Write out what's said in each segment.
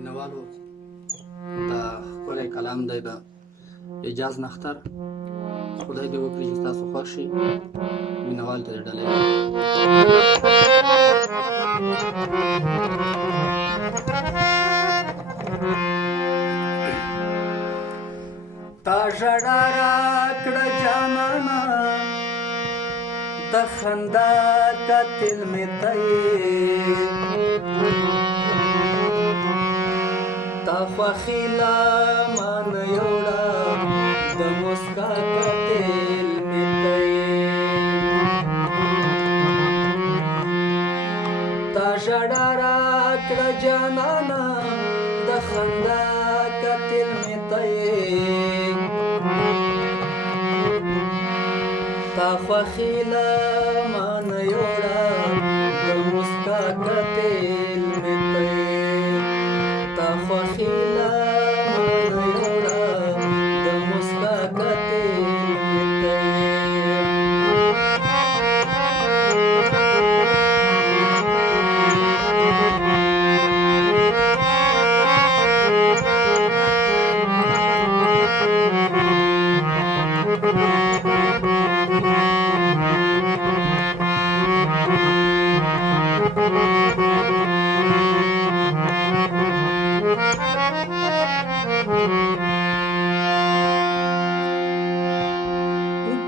مینوالو د ښکلی کلام دی د اعجاز نختر. خدای دې وکړي چې ستاسو خوښ شي. مینوال ته د ډالۍ تا ژړا راکړه جانانه، د خندا قاتل مې ته یې، تا خوښي لا ما نه یوړه، د مسکا قاتل مې ته یې. تا ژړا راکړه جانانه، د خندا قاتل مې ته یې، تا خوښي لا ما نه یوړه، د مسکا قاتل مې ته یې، تا خوښي لا ما نه یوړه، د مسکا قاتل مې ته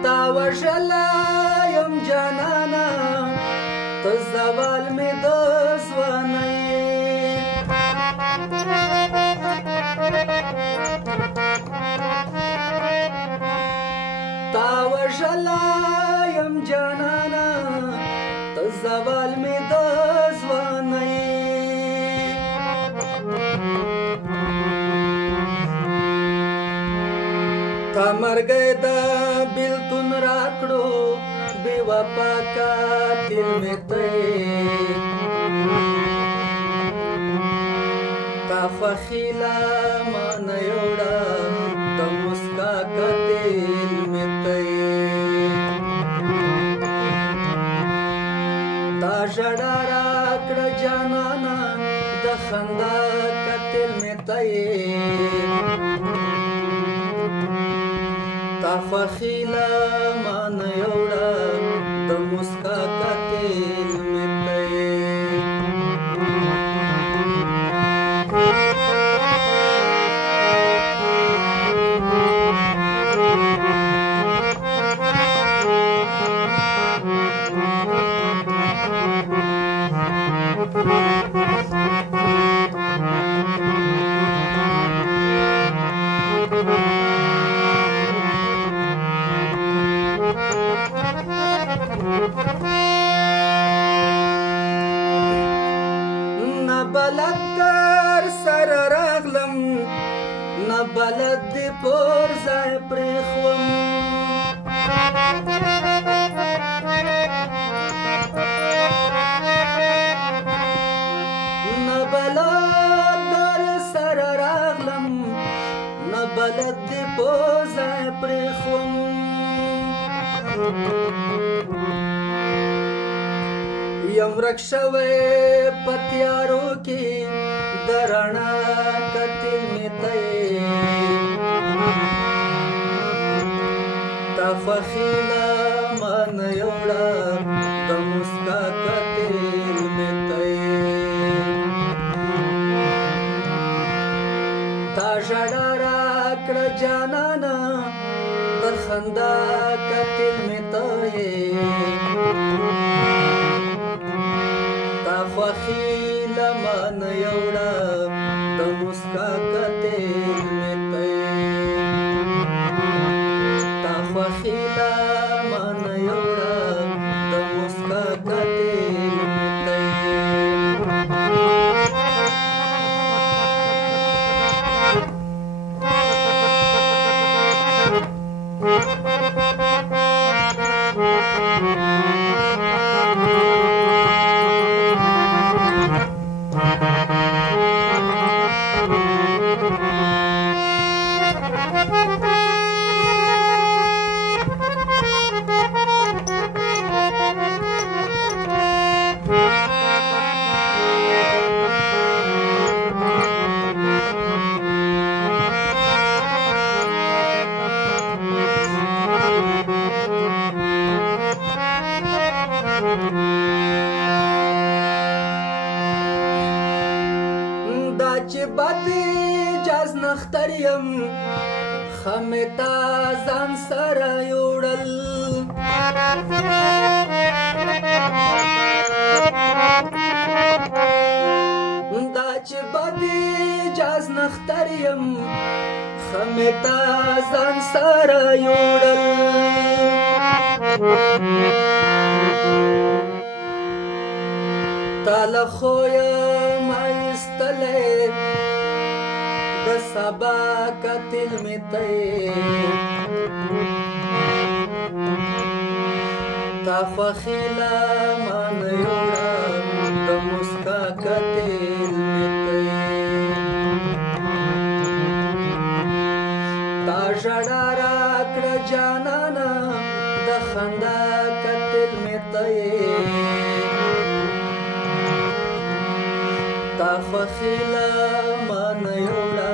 تا وژلی یم جانانه، ته زوال مې د ځوانۍ، تا وژلی یم جانانه، ته زوال مې د ځوانۍ. تا مرګی د بیلتون راکړو، بې وفا قاتل مې ته یې، تا خوښي لا ما نه یوړه، د مسکا قاتل مې ته یې. تا ژړا راکړه جانانه، د خندا قاتل مې ته یې، تا خوښي لا ما نه یوړه، د مسکا قاتل مې ته یې. نه بلد در سره راغلم، نه بلد دې پر ځای پرېښوم، نه بلد در سره راغلم، نه بلد دې پر ځای پرېښوم. یم ورک شوی په تیارو کې، د رڼا قاتل مې ته یې، تا خوښي لا ما نه یوړه، د مسکا قاتل مې ته یې. تا ژړا راکړه جانانه، د خندا قاتل مې ته یې، تا خوښي لا ما نه یوړه، د مسکا قاتل مې ته یې، تا خوښي لا ما نه یوړه، د مسکا قاتل مې ته یې. چې بد جاز نختر یم خمې تا ځان سره یوړل دا چې بد جاز نختر یم خمې تا ځان سره یوړل تاله خویم ایستلی د سبا کتل مې ته تا خوښي له مانه یوړه د مسکا کتل مې ته تا ژړا راکړه جانانه د خندا کتل مې ته تا خوښي له مانه یوړه